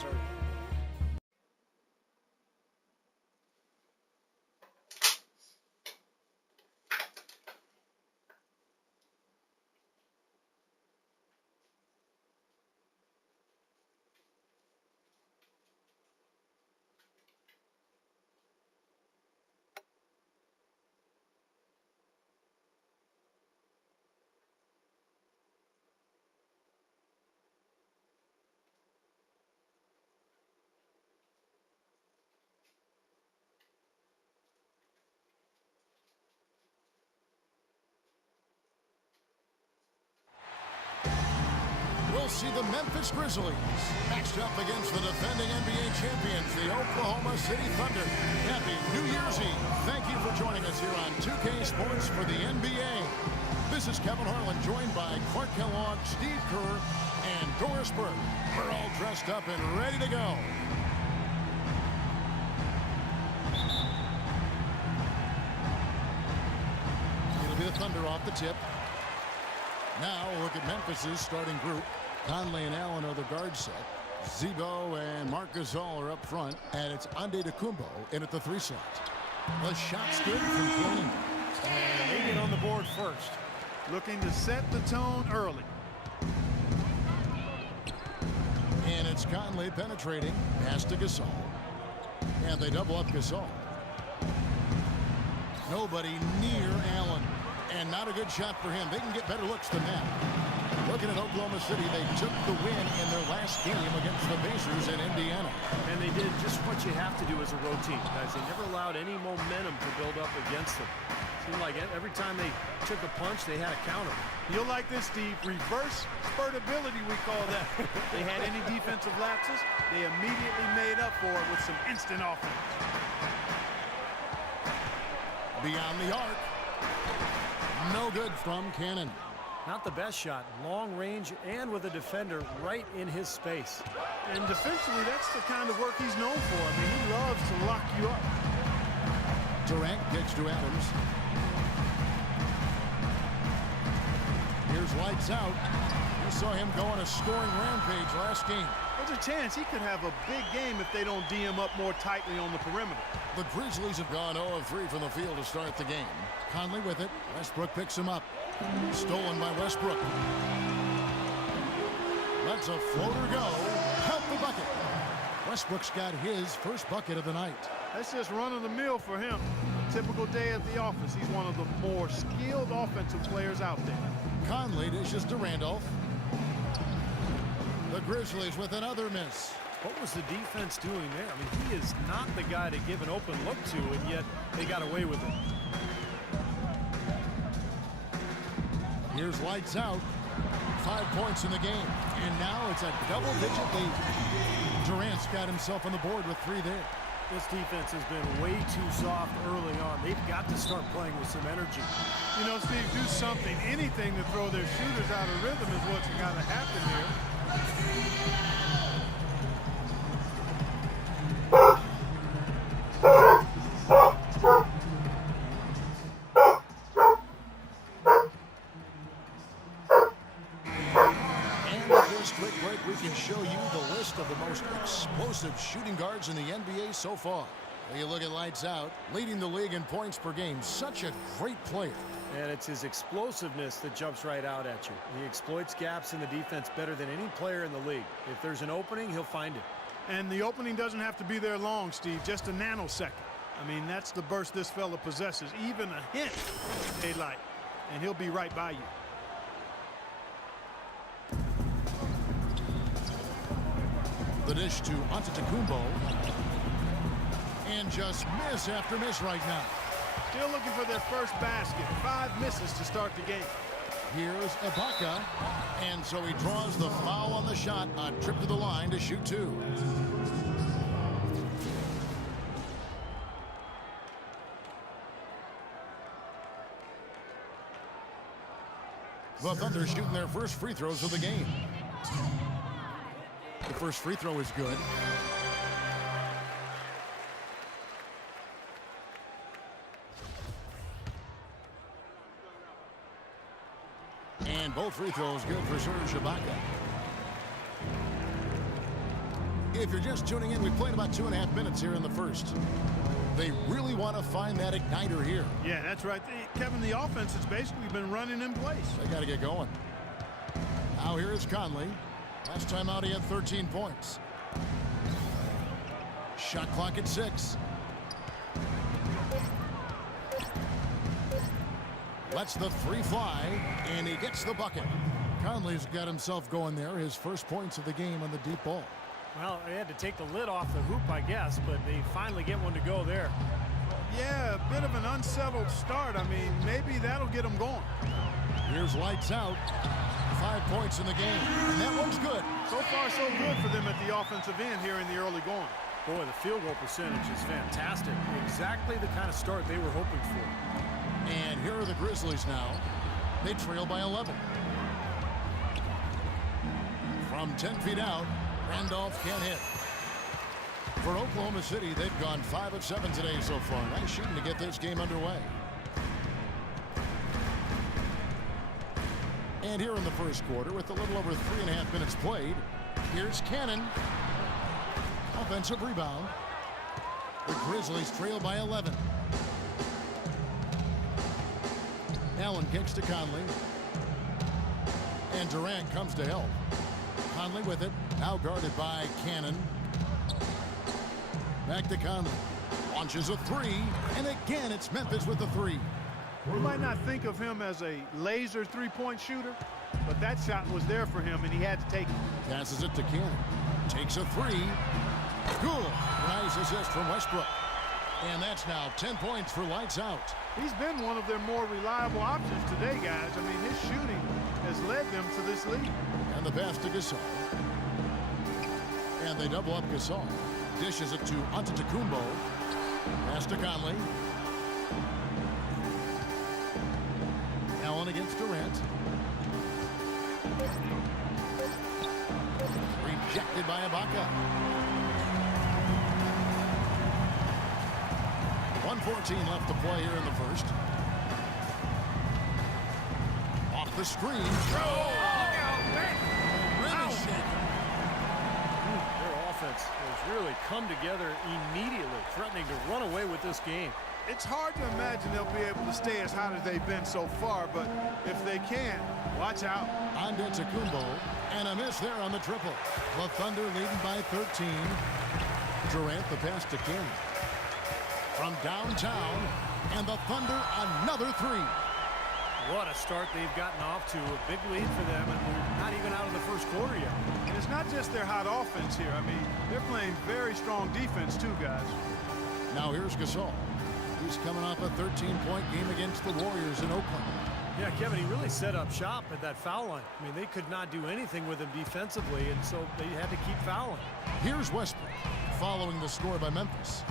desert. We'll see the Memphis Grizzlies matched up against the defending NBA champions, the Oklahoma City Thunder. Happy New Year's Eve. Thank you for joining us here on 2K Sports for the NBA. This is Kevin Harlan, joined by Clark Kellogg, Steve Kerr, and Doris Burke. We're all dressed up and ready to go. It'll be the Thunder off the tip. Now look at Memphis's starting group. Conley and Allen are the guard set. Zebo and Marc Gasol are up front. And it's Antetokounmpo in at the 3 slot. The shot's good from Cronin. And they get on the board first. Looking to set the tone early. And it's Conley penetrating. Pass to Gasol. And they double up Gasol. Nobody near Allen. And not a good shot for him. They can get better looks than that. Looking at Oklahoma City, they took the win in their last game against the Pacers in Indiana. And they did just what you have to do as a road team, guys. They never allowed any momentum to build up against them. Seemed like every time they took a punch, they had a counter. You'll like this, Steve. Reverse spurtability, we call that. They had any defensive lapses, they immediately made up for it with some instant offense. Beyond the arc. No good from Cannon. Not the best shot. Long range and with a defender right in his space. And defensively, that's the kind of work he's known for. I mean, he loves to lock you up. Durant gets to Adams. Here's lights out. We saw him go on a scoring rampage last game. There's a chance he could have a big game if they don't D him up more tightly on the perimeter. The Grizzlies have gone 0 of 3 from the field to start the game. Conley with it. Westbrook picks him up. Stolen by Westbrook. Lets a floater go. Help the bucket. Westbrook's got his first bucket of the night. That's just run of the mill for him. Typical day at the office. He's one of the more skilled offensive players out there. Conley dishes to Randolph. The Grizzlies with another miss. What was the defense doing there? I mean, he is not the guy to give an open look to, and yet they got away with it. Here's lights out. 5 points in the game. And now it's a double-digit lead. Durant's got himself on the board with 3 there. This defense has been way too soft early on. They've got to start playing with some energy. You know, Steve, do something, anything to throw their shooters out of rhythm is what's got to happen here. We can show you the list of the most explosive shooting guards in the NBA so far. When you look at lights out, leading the league in points per game. Such a great player. And it's his explosiveness that jumps right out at you. He exploits gaps in the defense better than any player in the league. If there's an opening, he'll find it. And the opening doesn't have to be there long, Steve, just a nanosecond. I mean, that's the burst this fella possesses. Even a hint of daylight, and he'll be right by you. The dish to Antetokounmpo. And just miss after miss right now. Still looking for their first basket. 5 misses to start the game. Here's Ibaka. And so he draws the foul on the shot. A trip to the line to shoot 2. The Thunder shooting their first free throws of the game. The first free throw is good. And both free throws good for Serge Ibaka. If you're just tuning in, we've played about 2.5 minutes here in the first. They really want to find that igniter here. Yeah, that's right. Kevin, the offense has basically been running in place. They got to get going. Now here is Conley. Last time out he had 13 points. Shot clock at 6. Lets the 3 fly, and he gets the bucket. Conley's got himself going there. His first points of the game on the deep ball. Well, they had to take the lid off the hoop, I guess, but they finally get one to go there. Yeah, a bit of an unsettled start. I mean, maybe that'll get them going. Here's lights out. 5 points in the game, and that one's good. So far, so good for them at the offensive end here in the early going. Boy, the field goal percentage is fantastic. Exactly the kind of start they were hoping for. And here are the Grizzlies now. They trail by 11. From 10 feet out, Randolph can't hit. For Oklahoma City, they've gone 5 of 7 today so far. Nice shooting to get this game underway. And here in the first quarter, with a little over 3.5 minutes played, here's Cannon. Offensive rebound. The Grizzlies trail by 11. Allen kicks to Conley. And Durant comes to help. Conley with it. Now guarded by Cannon. Back to Conley. Launches a 3. And again, it's Memphis with the 3. We might not think of him as a laser three-point shooter, but that shot was there for him, and he had to take it. Passes it to Cannon. Takes a 3. Good. Nice assist from Westbrook. And that's now 10 points for lights out. He's been one of their more reliable options today, guys. I mean, his shooting has led them to this lead. And the pass to Gasol. And they double up Gasol. Dishes it to Antetokounmpo. Pass to Conley. Allen against Durant. Rejected by Ibaka. 1:14 left to play here in the first. Off the screen. Oh, look out, man. Really shaking. Their offense has really come together immediately, threatening to run away with this game. It's hard to imagine they'll be able to stay as hot as they've been so far, but if they can, watch out. Antetokounmpo, and a miss there on the triple. The Thunder leading by 13. Durant the pass to Cannon. From downtown, and the Thunder another 3. What a start they've gotten off to. A big lead for them, and we're not even out of the first quarter yet. And it's not just their hot offense here. I mean, they're playing very strong defense too, guys. Now here's Gasol. He's coming off a 13-point game against the Warriors in Oakland. Yeah, Kevin, he really set up shop at that foul line. I mean, they could not do anything with him defensively, and so they had to keep fouling. Here's Westbrook, following the score by Memphis.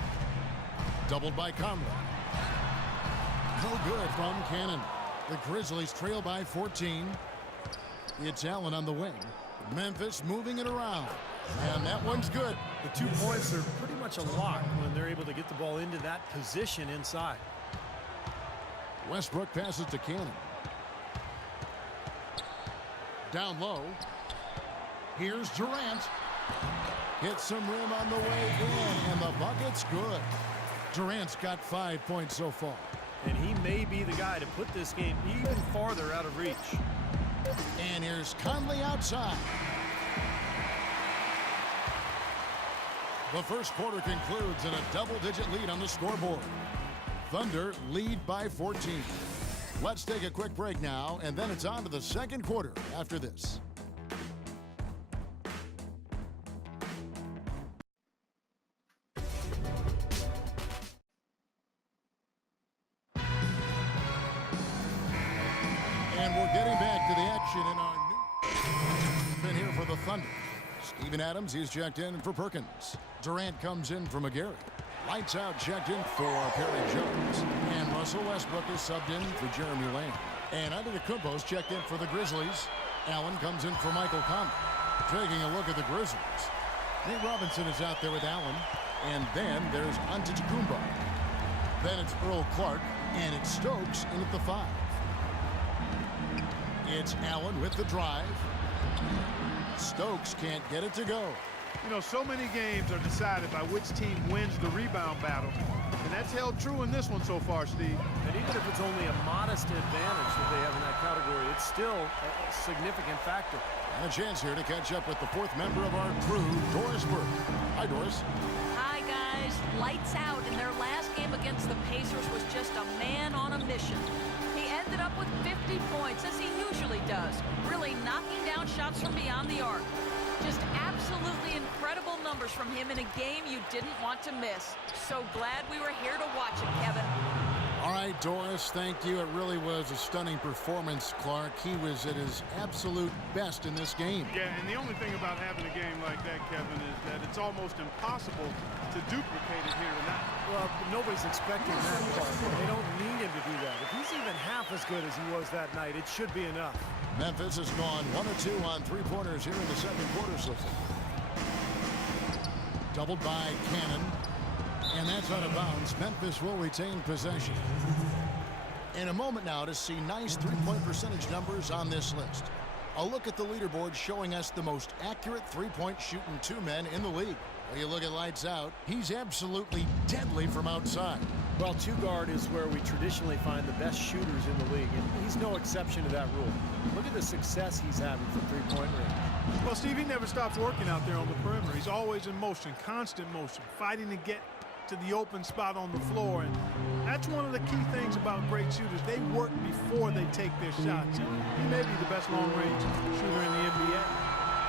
Doubled by Conley. No good from Cannon. The Grizzlies trail by 14. It's Allen on the wing. Memphis moving it around. And that one's good. The 2 points are pretty much a lock when they're able to get the ball into that position inside. Westbrook passes to Cannon. Down low. Here's Durant. Hits some rim on the way in, and the bucket's good. Durant's got 5 points so far. And he may be the guy to put this game even farther out of reach. And here's Conley outside. The first quarter concludes in a double-digit lead on the scoreboard. Thunder lead by 14. Let's take a quick break now, and then it's on to the second quarter after this. And we're getting back to the action in our new... Been here for the Thunder. Steven Adams, he's checked in for Perkins. Durant comes in for McGarry. Lights out, checked in for Perry Jones. And Russell Westbrook is subbed in for Jeremy Lamb. And Antetokounmpo's checked in for the Grizzlies. Allen comes in for Michael Conley. Taking a look at the Grizzlies. Nate Robinson is out there with Allen. And then there's Antetokounmpo. Then it's Earl Clark. And it's Stokes in at the 5. It's Allen with the drive. Stokes can't get it to go. You know, so many games are decided by which team wins the rebound battle. And that's held true in this one so far, Steve. And even if it's only a modest advantage that they have in that category, it's still a significant factor. And a chance here to catch up with the fourth member of our crew, Doris Burke. Hi, Doris. Hi, guys. Lights out, and their last game against the Pacers was just a man on a mission. He ended up with 50 points, as he usually does, really knocking down shots from beyond the arc. Just absolutely incredible numbers from him in a game you didn't want to miss. So glad we were here to watch it, Kevin. All right, Doris, thank you. It really was a stunning performance, Clark. He was at his absolute best in this game. Yeah, and the only thing about having a game like that, Kevin, is that it's almost impossible to duplicate it here tonight. Well, nobody's expecting that part. They don't need him to do that. If he's even half as good as he was that night, it should be enough. Memphis has gone 1 or 2 on three-pointers here in the second quarter so far. Doubled by Cannon. And that's out of bounds. Memphis will retain possession. In a moment now to see nice three-point percentage numbers on this list. A look at the leaderboard showing us the most accurate three-point shooting two men in the league. When you look at Lights Out, he's absolutely deadly from outside. Well, two-guard is where we traditionally find the best shooters in the league, and he's no exception to that rule. Look at the success he's having from three-point range. Well, Steve, he never stops working out there on the perimeter. He's always in motion, constant motion, fighting to get to the open spot on the floor. And that's one of the key things about great shooters. They work before they take their shots. He may be the best long-range shooter in the NBA.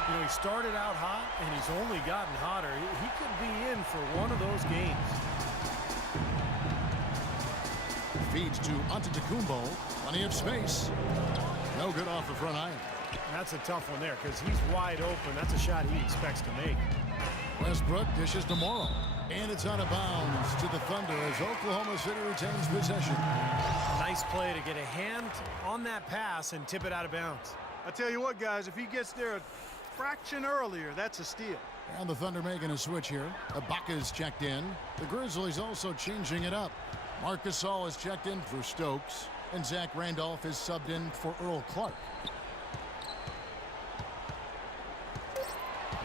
You know, he started out hot, and he's only gotten hotter. He could be in for one of those games. Feeds to Antetokounmpo. Plenty of space. No good off the front iron. That's a tough one there because he's wide open. That's a shot he expects to make. Westbrook dishes to Morrow. And it's out of bounds to the Thunder as Oklahoma City retains possession. Nice play to get a hand on that pass and tip it out of bounds. I tell you what, guys, if he gets there a fraction earlier, that's a steal. And the Thunder making a switch here. Ibaka's checked in. The Grizzlies also changing it up. Marc Gasol is checked in for Stokes. And Zach Randolph is subbed in for Earl Clark.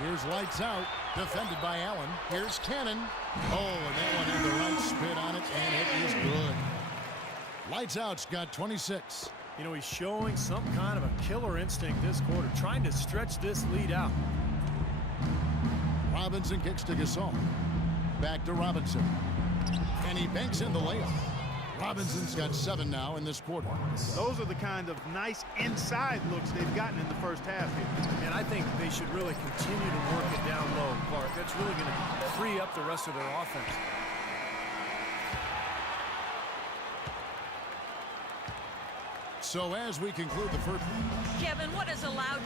Here's Lights Out, defended by Allen. Here's Cannon. Oh, and that one had the right spin on it, and it is good. Lights Out's got 26. You know, he's showing some kind of a killer instinct this quarter, trying to stretch this lead out. Robinson kicks to Gasol. Back to Robinson. And he banks in the layup. Robinson's got 7 now in this quarter. Those are the kind of nice inside looks they've gotten in the first half here. And I think they should really continue to work it down low, Clark. That's really going to free up the rest of their offense. So as we conclude the first... Kevin, what is allowed?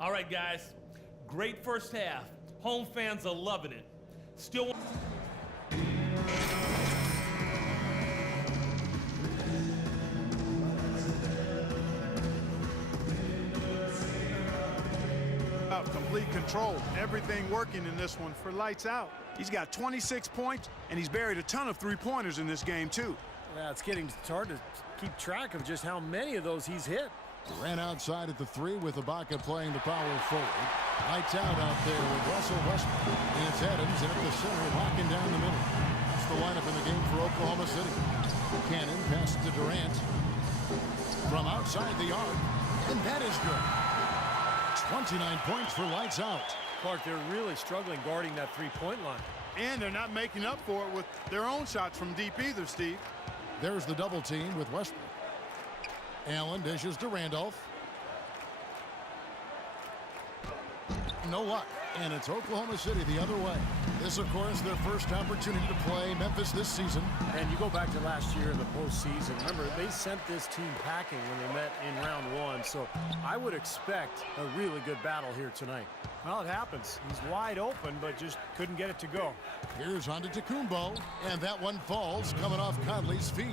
All right, guys. Great first half. Home fans are loving it. Still. Complete control. Everything working in this one for Lights Out. He's got 26 points, and he's buried a ton of three-pointers in this game, too. Yeah, it's hard to keep track of just how many of those he's hit. Ran outside at the 3 with Ibaka playing the power forward. Lights Out there with Russell Westbrook. And it's Adams in at the center, locking down the middle. That's the lineup in the game for Oklahoma City. Cannon passes to Durant. From outside the arc. And that is good. 29 points for Lights Out. Clark, they're really struggling guarding that three-point line. And they're not making up for it with their own shots from deep either, Steve. There's the double team with Westbrook. Allen dishes to Randolph. No luck. And it's Oklahoma City the other way. This, of course, their first opportunity to play Memphis this season. And you go back to last year in the postseason. Remember, they sent this team packing when they met in round 1. So I would expect a really good battle here tonight. Well, it happens. He's wide open, but just couldn't get it to go. Here's Antetokounmpo. And that one falls coming off Conley's feet.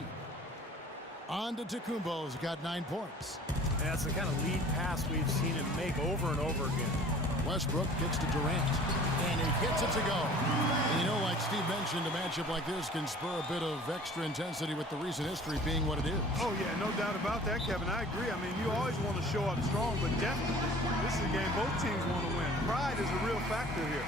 Antetokounmpo's got 9 points. And that's the kind of lead pass we've seen him make over and over again. Westbrook kicks to Durant. And he gets it to go. And you know, like Steve mentioned, a matchup like this can spur a bit of extra intensity with the recent history being what it is. Oh, yeah, no doubt about that, Kevin. I agree. I mean, you always want to show up strong, but definitely this is a game both teams want to win. Pride is a real factor here.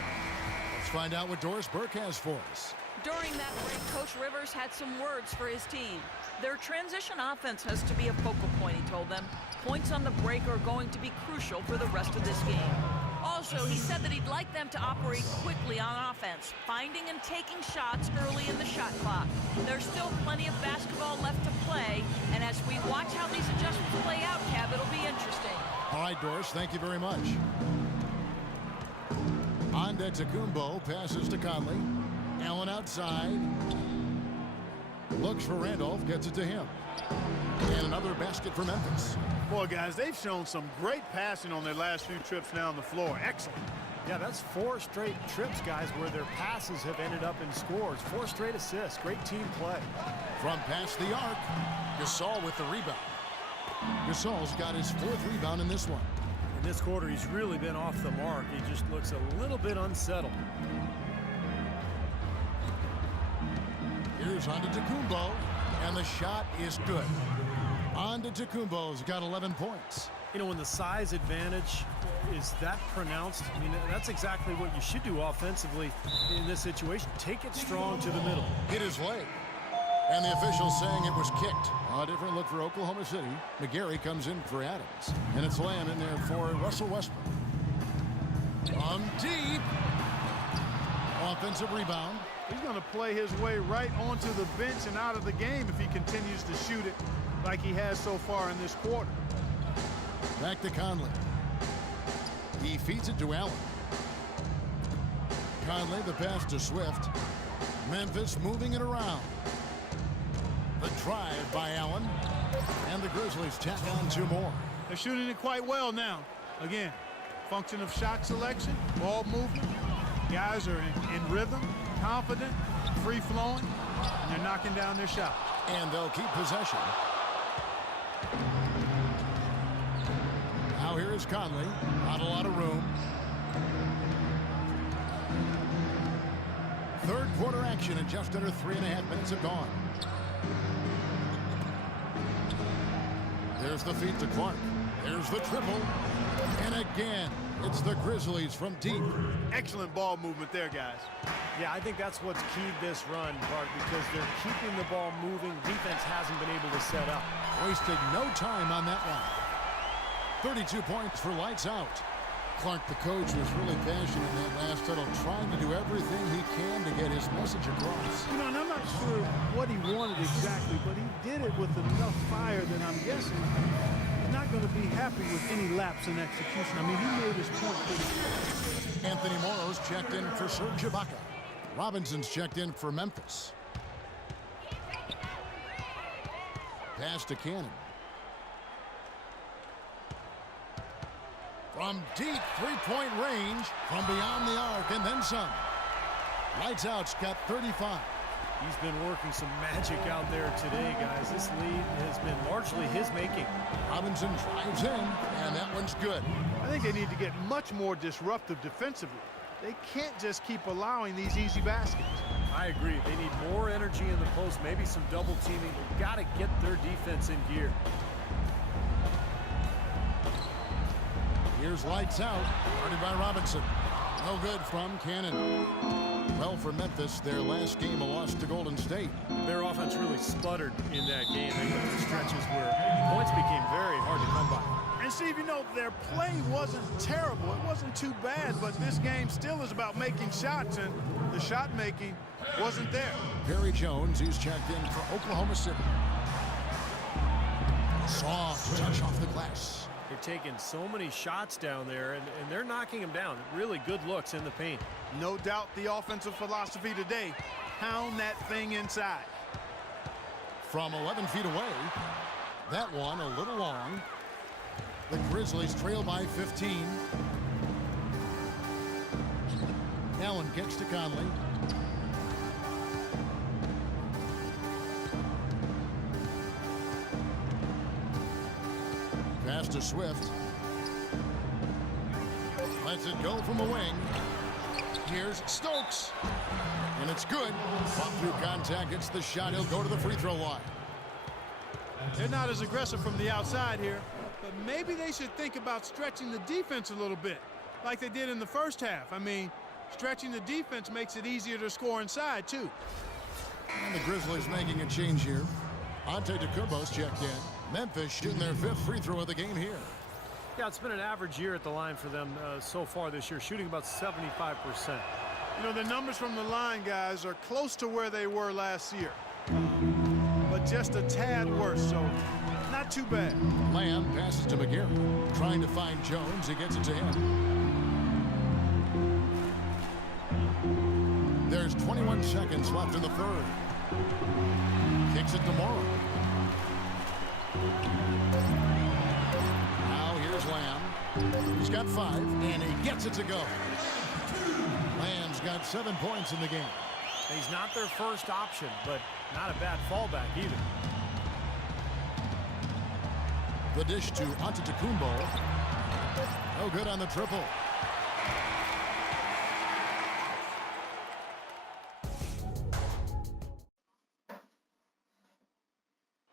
Let's find out what Doris Burke has for us. During that break, Coach Rivers had some words for his team. Their transition offense has to be a focal point, he told them. Points on the break are going to be crucial for the rest of this game. Also, he said that he'd like them to operate quickly on offense, finding and taking shots early in the shot clock. There's still plenty of basketball left to play, and as we watch how these adjustments play out, Kev, it'll be interesting. All right, Doris, thank you very much. Antetokounmpo passes to Conley. Allen outside. Looks for Randolph, gets it to him. And another basket for Memphis. Boy, guys, they've shown some great passing on their last few trips down the floor. Excellent. Yeah, that's 4 straight trips, guys, where their passes have ended up in scores. 4 straight assists. Great team play. From past the arc, Gasol with the rebound. Gasol's got his 4th rebound in this one. In this quarter, he's really been off the mark. He just looks a little bit unsettled. Here's Antetokounmpo, and the shot is good. Antetokounmpo's got 11 points. You know, when the size advantage is that pronounced, I mean, that's exactly what you should do offensively in this situation. Take it strong to the middle. Hit his leg. And the official saying it was kicked. A different look for Oklahoma City. McGarry comes in for Adams. And it's Lamb in there for Russell Westbrook. From deep. Offensive rebound. He's going to play his way right onto the bench and out of the game if he continues to shoot it like he has so far in this quarter. Back to Conley. He feeds it to Allen. Conley, the pass to Swift. Memphis moving it around. The drive by Allen. And the Grizzlies tack on 2 more. They're shooting it quite well now. Again, function of shot selection, ball movement. Guys are in rhythm, confident, free-flowing, and they're knocking down their shot. And they'll keep possession. Now here is Conley. Not a lot of room. Third quarter action, and just under 3.5 minutes have gone. There's the feed to Clark. There's the triple. And again, it's the Grizzlies from deep. Excellent ball movement there, guys. Yeah, I think that's what's keyed this run, Bart, because they're keeping the ball moving. Defense hasn't been able to set up. Wasted no time on that one. 32 points for lights out. Clark, the coach, was really passionate in that last huddle, trying to do everything he can to get his message across. You know, and I'm not sure what he wanted exactly, but he did it with enough fire that I'm guessing he's not going to be happy with any lapse in execution. I mean, he made his point pretty clear. Anthony Morrow's checked in for Serge Ibaka. Robinson's checked in for Memphis. Pass to Cannon. From deep 3-point range, from beyond the arc, and then some. Lights out's got 35. He's been working some magic out there today, guys. This lead has been largely his making. Robinson drives in, and that one's good. I think they need to get much more disruptive defensively. They can't just keep allowing these easy baskets. I agree. They need more energy in the post, maybe some double teaming. They've got to get their defense in gear. Here's lights out, guarded by Robinson. No good from Cannon. Well, for Memphis, their last game, a loss to Golden State. Their offense really sputtered in that game. They got the stretches where points became very hard to come by. And Steve, you know, their play wasn't terrible. It wasn't too bad, but this game still is about making shots, and the shot making wasn't there. Perry Jones, he's checked in for Oklahoma City. Soft touch off the glass. They've taken so many shots down there, and they're knocking them down. Really good looks in the paint. No doubt the offensive philosophy today, pound that thing inside. From 11 feet away, that one a little long. The Grizzlies trail by 15. Allen gets to Conley. Pass to Swift. Lets it go from the wing. Here's Stokes. And it's good. Fought through contact. It's the shot. He'll go to the free throw line. They're not as aggressive from the outside here, but maybe they should think about stretching the defense a little bit, like they did in the first half. I mean, stretching the defense makes it easier to score inside, too. And the Grizzlies making a change here. Antetokounmpo's checked in. Memphis shooting their 5th free throw of the game here. Yeah, it's been an average year at the line for them so far this year, shooting about 75%. You know, the numbers from the line, guys, are close to where they were last year, but just a tad worse, so not too bad. Lamb passes to McGarry. Trying to find Jones. He gets it to him. There's 21 seconds left in the third. Kicks it to Morrow. Now here's Lamb. He's got 5, and he gets it to go. Lamb's got 7 points in the game. He's not their first option, but not a bad fallback either. The dish to Antetokounmpo. No good on the triple.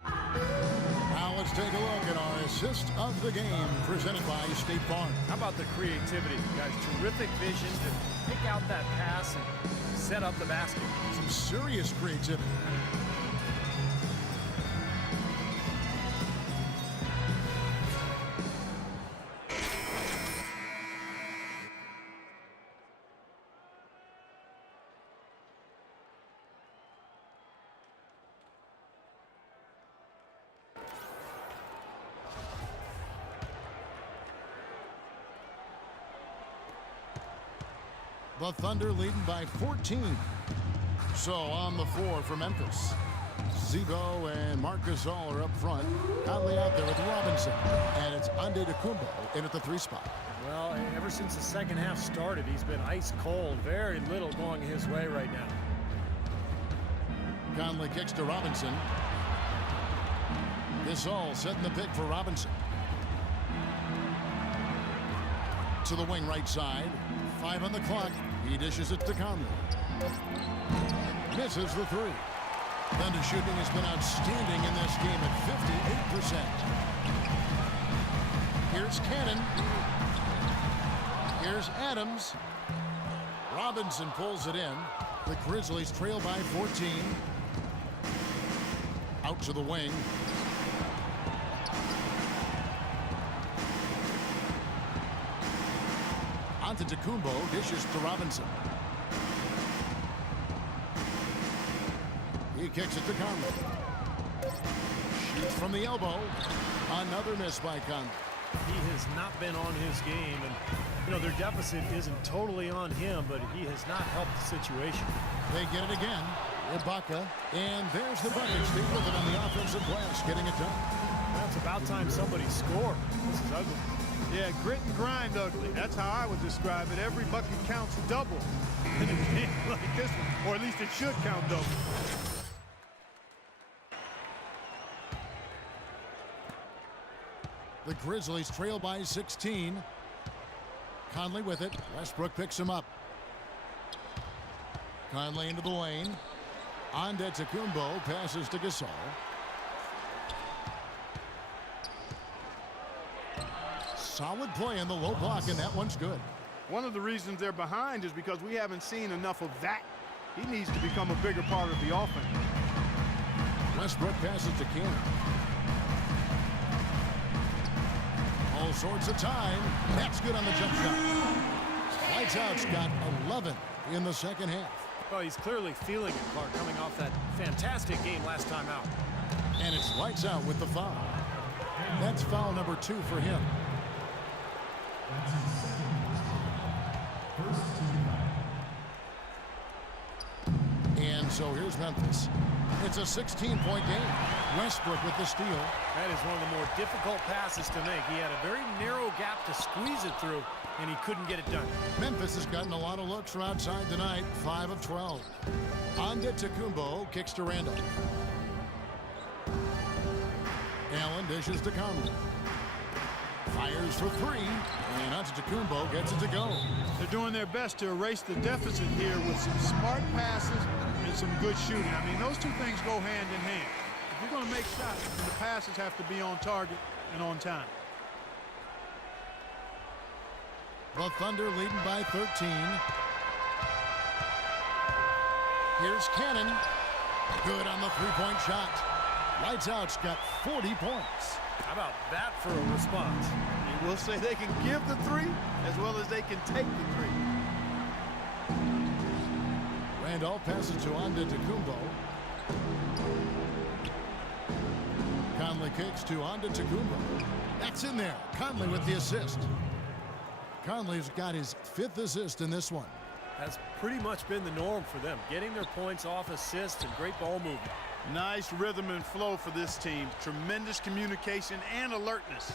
Now let's take a look at our assist of the game presented by State Farm. How about the creativity, guys? Terrific vision to pick out that pass and set up the basket. Some serious creativity. The Thunder leading by 14. So on the floor for Memphis. Zebo and Marcus All are up front. Conley out there with Robinson. And it's Antetokounmpo in at the 3 spot. Well, ever since the second half started, he's been ice cold. Very little going his way right now. Conley kicks to Robinson. Gasol setting the pick for Robinson. To the wing right side. 5 on the clock. He dishes it to Conley. Misses the 3. Thunder shooting has been outstanding in this game at 58%. Here's Cannon. Here's Adams. Robinson pulls it in. The Grizzlies trail by 14. Out to the wing. Antetokounmpo dishes to Robinson. He kicks it to Conley. Shoots from the elbow. Another miss by Conley. He has not been on his game, and you know their deficit isn't totally on him, but he has not helped the situation. They get it again. Ibaka, and there's the bucket. Steve with it on the offensive glass, getting it done. That's about time somebody scored. This is ugly. Yeah, grit and grind ugly. That's how I would describe it. Every bucket counts double in a game like this one, or at least it should count double. The Grizzlies trail by 16. Conley with it. Westbrook picks him up. Conley into the lane. Antetokounmpo passes to Gasol. Solid play in the low block, and that one's good. One of the reasons they're behind is because we haven't seen enough of that. He needs to become a bigger part of the offense. Westbrook passes to Cannon. All sorts of time. That's good on the jump shot. Lights out's got 11 in the second half. Well, he's clearly feeling it, Clark, coming off that fantastic game last time out. And it's lights out with the foul. That's foul number 2 for him. And so here's Memphis. It's a 16-point game. Westbrook with the steal. That is one of the more difficult passes to make. He had a very narrow gap to squeeze it through, and he couldn't get it done. Memphis has gotten a lot of looks from outside tonight. 5 of 12. Antetokounmpo kicks to Randall. Allen dishes to Conley. Fires for three, and Antetokounmpo gets it to go. They're doing their best to erase the deficit here with some smart passes and some good shooting. I mean, those two things go hand in hand. If you're going to make shots, then the passes have to be on target and on time. The Thunder leading by 13. Here's Cannon. Good on the three-point shot. Lights Out's got 40 points. How about that for a response? You will say they can give the three as well as they can take the three. Randolph passes to Antetokounmpo. Conley kicks to Antetokounmpo. That's in there. Conley with the assist. Conley's got his 5th assist in this one. That's pretty much been the norm for them, getting their points off assists and great ball movement. Nice rhythm and flow for this team. Tremendous communication and alertness.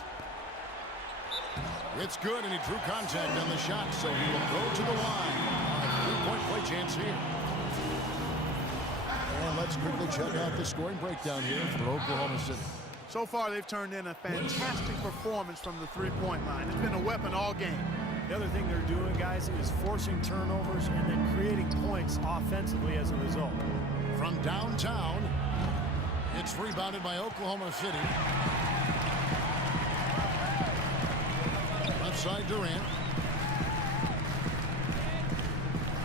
It's good, and he drew contact on the shot, so he will go to the line. A three-point play chance here. And let's quickly check out the scoring breakdown here for Oklahoma City. So far, they've turned in a fantastic performance from the three-point line. It's been a weapon all game. The other thing they're doing, guys, is forcing turnovers and then creating points offensively as a result. From downtown, it's rebounded by Oklahoma City. Left side Durant.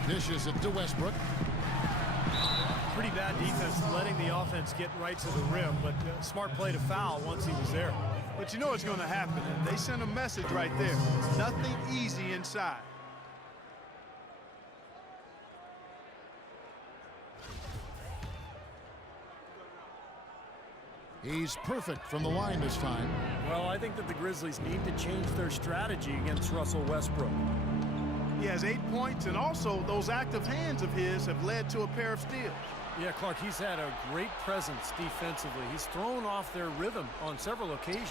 Dishes it to Westbrook. Pretty bad defense, letting the offense get right to the rim, but smart play to foul once he was there. But you know what's going to happen, and they send a message right there. Nothing easy inside. He's perfect from the line this time. Well, I think that the Grizzlies need to change their strategy against Russell Westbrook. He has 8 points, and also those active hands of his have led to a pair of steals. Yeah, Clark, he's had a great presence defensively. He's thrown off their rhythm on several occasions.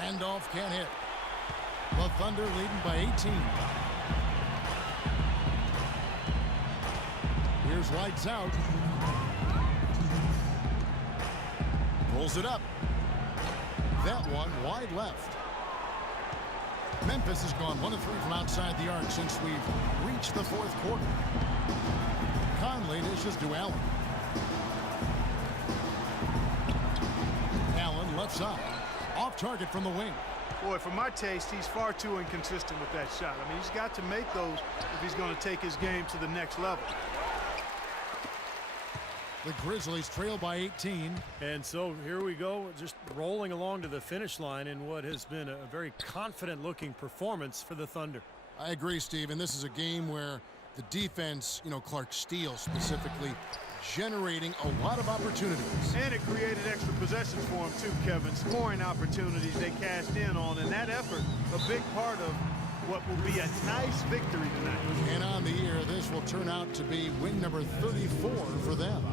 Randolph can't hit. The Thunder leading by 18. Here's Lights Out. Pulls it up. That one wide left. Memphis has gone 1 of 3 from outside the arc since we've reached the 4th quarter. Conley dishes to Allen. Allen left side. Off target from the wing. Boy, for my taste, he's far too inconsistent with that shot. I mean, he's got to make those if he's going to take his game to the next level. The Grizzlies trail by 18. And so here we go, just rolling along to the finish line in what has been a very confident-looking performance for the Thunder. I agree, Steve, and this is a game where the defense, Clark Steele specifically, generating a lot of opportunities. And it created extra possessions for him too, Kevin. Scoring opportunities they cashed in on, and that effort, a big part of what will be a nice victory tonight. And on the year, this will turn out to be win number 34 for them.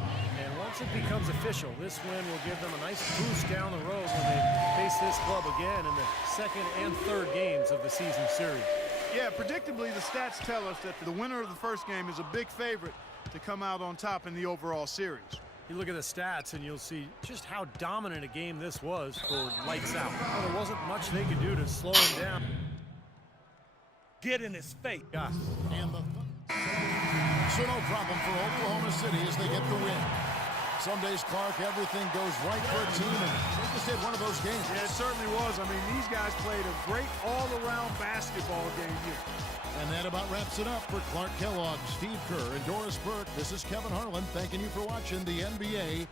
And once it becomes official, this win will give them a nice boost down the road when they face this club again in the 2nd and 3rd games of the season series. Yeah, predictably, the stats tell us that the winner of the first game is a big favorite to come out on top in the overall series. You look at the stats and you'll see just how dominant a game this was for Lights Out. Well, there wasn't much they could do to slow him down. Get in his face. Yeah. And so no problem for Oklahoma City as they get the win. Some days, Clark, everything goes right for a team, and they just had one of those games. Yeah, it certainly was. I mean, these guys played a great all-around basketball game here. And that about wraps it up for Clark Kellogg, Steve Kerr, and Doris Burke. This is Kevin Harlan thanking you for watching the NBA.